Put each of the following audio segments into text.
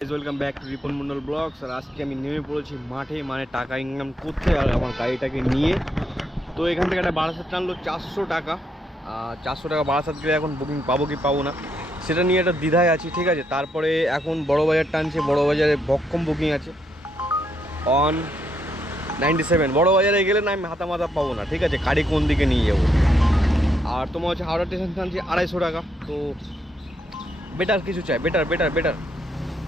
Welcome back to Ripon Mondal blogs. আর আজকে আমি নেমে পড়েছি মাঠে, মানে টাকা ইনকাম করতে আর আমার গাড়িটাকে নিয়ে। তো এখান থেকে একটা বারাসাত টানলো 400 টাকা। 400 টাকা বারাসাত গেলে এখন বুকিং পাবো কি পাবো না সেটা নিয়ে একটা দ্বিধায় আছি, ঠিক আছে। তারপরে এখন বড় বাজার টানছে, বড় বাজারে বক্কম বুকিং আছে অন 97। বড় বাজারে গেলে না আমি হাতা মাথা পাবো না, ঠিক আছে, গাড়ি কোন দিকে নিয়ে যাবো। আর তোমার হচ্ছে হাওড়া স্টেশন টানছে 250 টাকা। তো বেটার কিছু চাই, বেটার বেটার বেটার।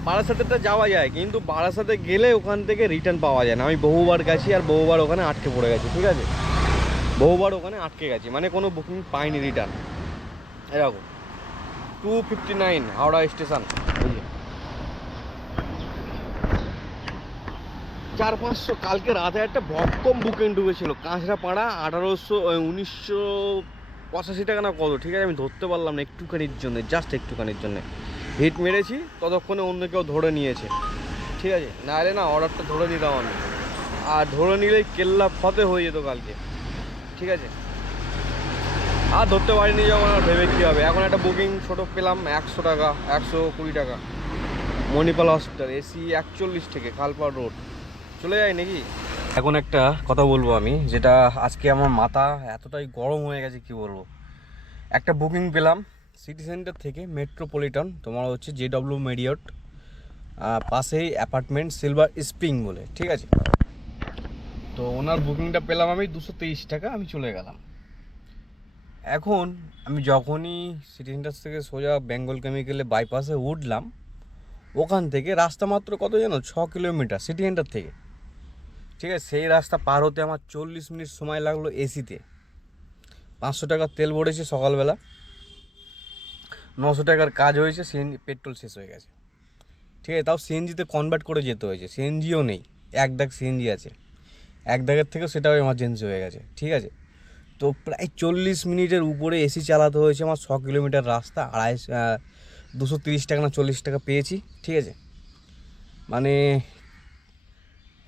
বারাসাতেটা যাওয়া যায়, কিন্তু বারাসাতে গেলে ওখান থেকে রিটার্ন পাওয়া যায় না। আমি বহুবার গেছি আর বহুবার ওখানে আটকে পড়ে গেছি, ঠিক আছে, বহুবার ওখানে আটকে গেছি, মানে কোনো বুকিং পাইনি রিটার্ন। এরকম 259 হাওড়া স্টেশন। 400-500 কালকে রাতে একটা ভক্কম বুকিং ঢুকেছিল কাঁচরাপাড়া 1985 টাকা না কত, ঠিক আছে, আমি ধরতে পারলাম না একটুখানির জন্য, জাস্ট একটুখানির জন্য হিট মেরেছি, ততক্ষণে অন্য কেউ ধরে নিয়েছে, ঠিক আছে। নাহলে না অর্ডারটা ধরে নিতাম আমি, আর ধরে নিলেই কেল্লা ফতে হয়ে যেত কালকে, ঠিক আছে। আর ধরতে পারিনি যখন, আর ভেবে কী হবে। এখন একটা বুকিং ছোটো পেলাম 100 টাকা, 120 টাকা, মণিপাল হসপিটাল, এসি 41 থেকে খালপাড় রোড। চলে যায় নাকি? এখন একটা কথা বলবো আমি, যেটা আজকে আমার মাথা এতটাই গরম হয়ে গেছে কি বলবো। একটা বুকিং পেলাম সিটি সেন্টার থেকে মেট্রোপলিটন, তোমার হচ্ছে JW মেরিয়ট পাশেই অ্যাপার্টমেন্ট সিলভার স্প্রিং বলে, ঠিক আছে। তো ওনার বুকিংটা পেলাম আমি 223 টাকা, আমি চলে গেলাম। এখন আমি যখনই সিটি সেন্টার থেকে সোজা বেঙ্গল কেমিক্যালে বাইপাসে উঠলাম, ওখান থেকে রাস্তা মাত্র কত জানো, 6 কিলোমিটার সিটি সেন্টার থেকে, ঠিক আছে। সেই রাস্তা পার হতে আমার 40 মিনিট সময় লাগলো এসিতে। 500 টাকার তেল ভরেছে সকালবেলা, 900 টাকার কাজ হয়েছে, সিএনজি পেট্রোল শেষ হয়ে গেছে, ঠিক আছে। তাও সিএনজিতে কনভার্ট করে যেতে হয়েছে, সিএনজিও নেই, এক দাগ সিএনজি আছে, এক দাগের থেকেও সেটাও এমার্জেন্সি হয়ে গেছে, ঠিক আছে। তো প্রায় 40 মিনিটের উপরে এসি চালাতে হয়েছে আমার, 6 কিলোমিটার রাস্তা, 230 টাকা না 40 টাকা পেয়েছি, ঠিক আছে। মানে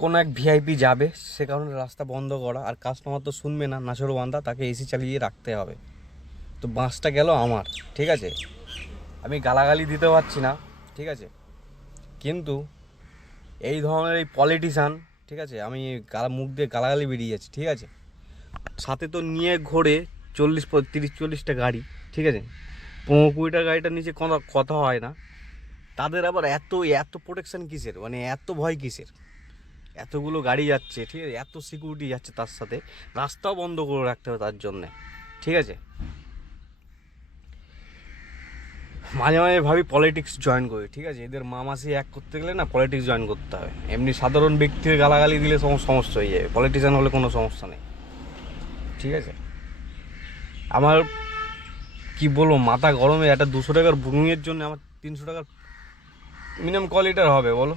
কোনো এক ভিআইপি যাবে, সে কারণে রাস্তা বন্ধ করা, আর কাস্টমার তো শুনবে না, নাছর বান্ধা, তাকে এসি চালিয়ে রাখতে হবে। তো বাসটা গেল আমার, ঠিক আছে। আমি গালাগালি দিতে পারছি না, ঠিক আছে, কিন্তু এই ধরনের এই পলিটিশান, ঠিক আছে, আমি মুখ দিয়ে গালাগালি বেরিয়ে যাচ্ছে, ঠিক আছে। সাথে তো নিয়ে ঘোরে 30-40টা গাড়ি, ঠিক আছে, 15-20টা গাড়িটার নিচে কোনো কথা হয় না। তাদের আবার এত এত প্রোটেকশান কিসের, মানে এত ভয় কিসের, এতগুলো গাড়ি যাচ্ছে, ঠিক আছে, এত সিকিউরিটি যাচ্ছে, তার সাথে রাস্তাও বন্ধ করে রাখতে হবে তার জন্যে, ঠিক আছে। মাঝে মাঝে ভাবি পলিটিক্স জয়েন করি, ঠিক আছে, এদের মামাসি এক করতে গেলে না পলিটিক্স জয়েন করতে হবে। এমনি সাধারণ ব্যক্তিকে গালাগালি দিলে সমস্যা হয়ে যাবে, পলিটিশিয়ান হলে কোনো সমস্যা নেই, ঠিক আছে। আমার কি বলবো, মাথা গরমে। একটা 200 টাকার বুকিংয়ের জন্য আমার 300 টাকার মিনিমাম কোয়ালিটার হবে বলো।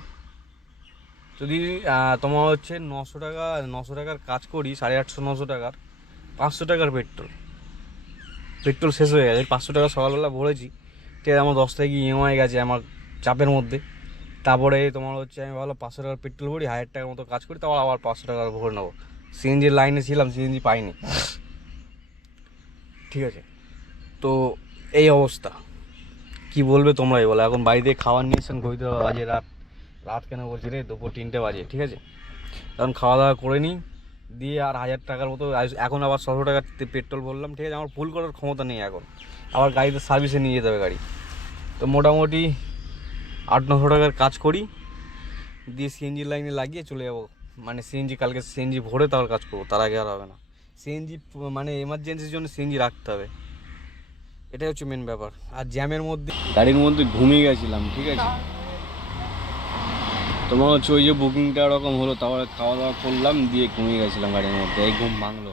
যদি তোমার হচ্ছে 900 টাকার কাজ করি, 850-900 টাকার, 500 টাকার পেট্রোল শেষ হয়ে গেছে। 500 টাকা সকালবেলা ভরেছি, ঠিক আছে, আমার 10 তারিখ ইএমআই গেছে আমার চাপের মধ্যে। তারপরে তোমার হচ্ছে আমি ভাবলাম 500 টাকার পেট্রোল ভরি, 1000 টাকার মতো কাজ করি, তারপর আবার 500 টাকা ভরে নেবো। সিএনজির লাইনে ছিলাম, সিএনজি পাইনি, ঠিক আছে। তো এই অবস্থা, কি বলবে তোমরাই বলো। এখন বাড়িতে খাবার নিয়েছেন, ঘড়িতে বাজে রাত কেন বলছি রে, দুপুর 3টে বাজে, ঠিক আছে। তখন খাওয়া দাওয়া করে নিই, দিয়ে আর 1000 টাকার মতো এখন আবার 600 টাকার পেট্রোল ভরলাম, ঠিক আছে। আমার ফুল করার ক্ষমতা নেই এখন, আবার গাড়িতে সার্ভিসে নিয়ে যেতে হবে গাড়ি। তো মোটামুটি 800-900 টাকার কাজ করি, দিয়ে সিএনজি লাইনে লাগিয়ে চলে যাবো। মানে কালকে সিএনজি ভরে তারপর কাজ করবো, তার আগে আর হবে না। সিএনজি মানে এমার্জেন্সির জন্য সিএনজি রাখতে হবে, এটাই হচ্ছে মেন ব্যাপার। আর জ্যামের মধ্যে গাড়ির মধ্যে ঘুমিয়ে গেছিলাম, ঠিক আছে। তোমার হচ্ছে ওই যে বুকিংটা ওরকম হলো, তারপরে খাওয়া দাওয়া করলাম, দিয়ে ঘুমিয়ে গেছিলাম গাড়ির মধ্যে, এই ঘুম ভাঙলো।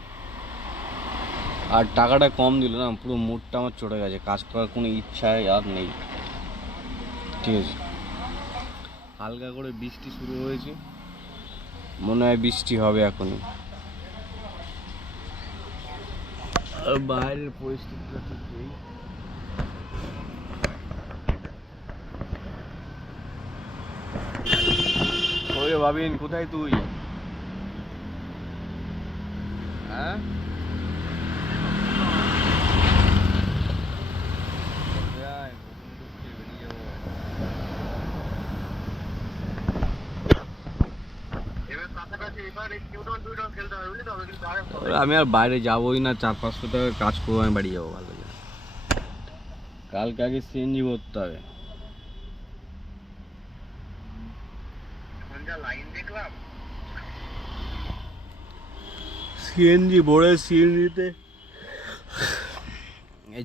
আর টাকাটা কম দিল না, পুরো মুডটা আমার চড়ে গেছে, কাজ করার কোনো ইচ্ছাই আর নেই, ঠিক আছে। হালকা করে বৃষ্টি শুরু হয়েছে, মনে হয় বৃষ্টি হবে এখনই। আর বাইরের পরিস্থিতিটা ঠিক নেই। ওরে ভাবিন, কোথায় তুই? হ্যাঁ, আমি আর বাইরে যাবোই না, 400-500 টাকা কাজ করবো, আমি বাড়ি যাবো। ভালো লাগে, কালকে আগে সিএনজি ভরতে হবে। সিএনজি ভরে সিএনজিতে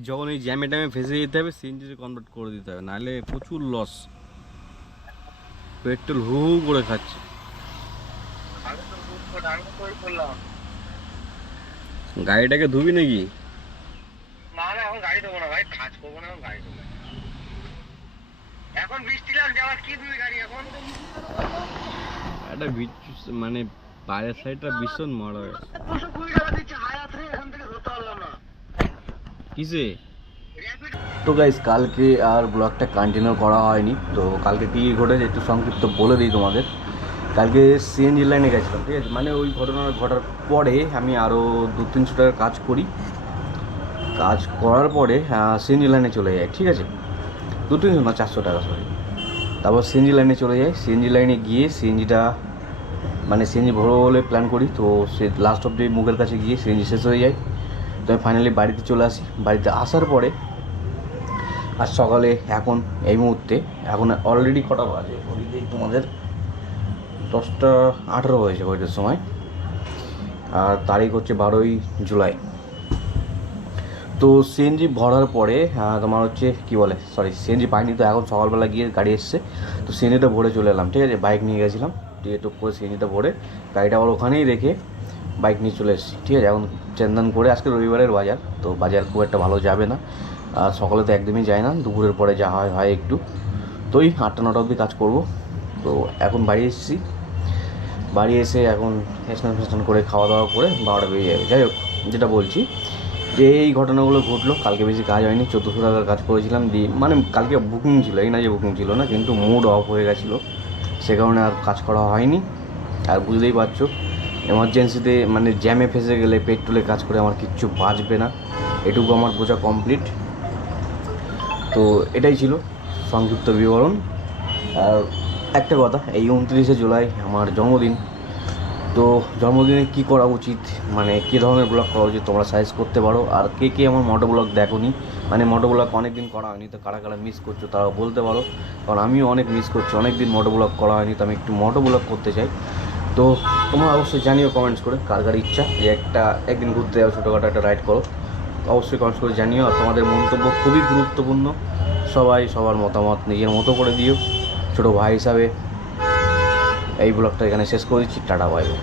যখন এই জ্যামে ট্যামে ফেসে যেতে হবে, সিএনজিতে কনভার্ট করে দিতে হবে, নাহলে প্রচুর লস। পেট্রোল হু হু করে খাচ্ছে। গাড়িটাকে ধুবি নাকি? না না, এখন গাড়ি দেবো না ভাই, কাজ করবো না, এখন গাড়ি দেবো। এখন বৃষ্টি লাগছে, আবার কি ধুবি গাড়ি এখন? একটা মানে বাইরের সাইডটা ভীষণ মারা হয়ে গেছে। 220 টাকা দিচ্ছে হায়াত রে, এখান থেকে ধরতে পারলাম না। কিসে? তো গাইস, কালকে আর ব্লগটা কন্টিনিউ করা হয়নি। তো কালকে কী ঘটেছে একটু সংক্ষিপ্ত বলে দিই তোমাদের। কালকে সিএনজি লাইনে গেছিলাম, ঠিক আছে। মানে ওই ঘটনা ঘটার পরে আমি আরও 200-300 টাকার কাজ করি। কাজ করার পরে সিএনজি লাইনে চলে যাই, ঠিক আছে। 200-300 না, 400 টাকা, সরি। তারপর সিএনজি লাইনে চলে যাই। সিএনজি লাইনে গিয়ে সিএনজিটা মানে সিএনজি ভরবো বলে প্ল্যান করি। তো সে লাস্ট অব্দি মুখের কাছে গিয়ে সিএনজি শেষ হয়ে যায়। তো আমি ফাইনালি বাড়িতে চলে আসি। বাড়িতে আসার পরে আজ সকালে এখন এই মুহূর্তে এখন অলরেডি কটা বাজে ঘড়িতেই তোমাদের 10টা 18 হয়েছে ঘড়িটার সময়। আর তারিখ হচ্ছে 12ই জুলাই। তো সিএনজি ভরার পরে তোমার হচ্ছে কী বলে, সরি সিএনজি পাইনি। তো এখন সকালবেলা গিয়ে গাড়ি এসছে, তো সিএনজিটা ভরে চলে এলাম, ঠিক আছে। বাইক নিয়ে গেছিলাম, দিয়ে টুক করে সিএনজিটা ভরে গাড়িটা আবার ওখানেই রেখে বাইক নিয়ে চলে এসেছি, ঠিক আছে। এখন চেন্দান করে, আজকে রবিবারের বাজার, তো বাজার খুব একটা ভালো যাবে না। আর সকালে তো একদমই যায় না, দুপুরের পরে যা হয় হয় একটু। তো এই 8টা-9টা অবধি কাজ করব। তো এখন বাড়ি এসেছি, বাড়ি এসে এখন স্নান করে খাওয়া দাওয়া করে 12টা বেজে যাবে। যাই হোক, যেটা বলছি যে এই ঘটনাগুলো ঘটলো। কালকে বেশি কাজ হয়নি, 1400 টাকার কাজ করেছিলাম। দিয়ে মানে কালকে বুকিং ছিল, এই না যে বুকিং ছিল না, কিন্তু মুড অফ হয়ে গেছিলো, সে কারণে আর কাজ করা হয়নি। আর বুঝতেই পারছো, এমার্জেন্সিতে মানে জ্যামে ফেসে গেলে পেট্রোলে কাজ করে আমার কিচ্ছু বাঁচবে না, এটুকু আমার বোঝা কমপ্লিট। তো এটাই ছিল সংক্ষিপ্ত বিবরণ। আর একটা কথা, এই 29শে জুলাই আমার জন্মদিন। তো জন্মদিনে কী করা উচিত, মানে কী ধরনের ব্লগ করা উচিত তোমরা সাজেস্ট করতে পারো। আর কে কে আমার মোটো ব্লগ দেখোনি, মানে মোটো ব্লগ অনেক দিন করা হয়নি, তো কারা কারা মিস করছো তারাও বলতে পারো। কারণ আমিও অনেক মিস করছি, অনেক দিন মোটো ব্লগ করা হয়নি, তো আমি একটু মোটো ব্লগ করতে চাই। তো তোমরা অবশ্যই জানিও কমেন্টস করে কার কার ইচ্ছা যে একদিন ঘুরতে যাও, ছোটোখাটো একটা রাইড করো। অবশ্যই কমেন্টস করে জানিও। আর তোমাদের মন্তব্য খুবই গুরুত্বপূর্ণ, সবাই সবার মতামত নিজের মতো করে দিও। ছোটো ভাই হিসাবে এই ব্লগটা এখানে শেষ করে দিচ্ছি। Tata, bye bye.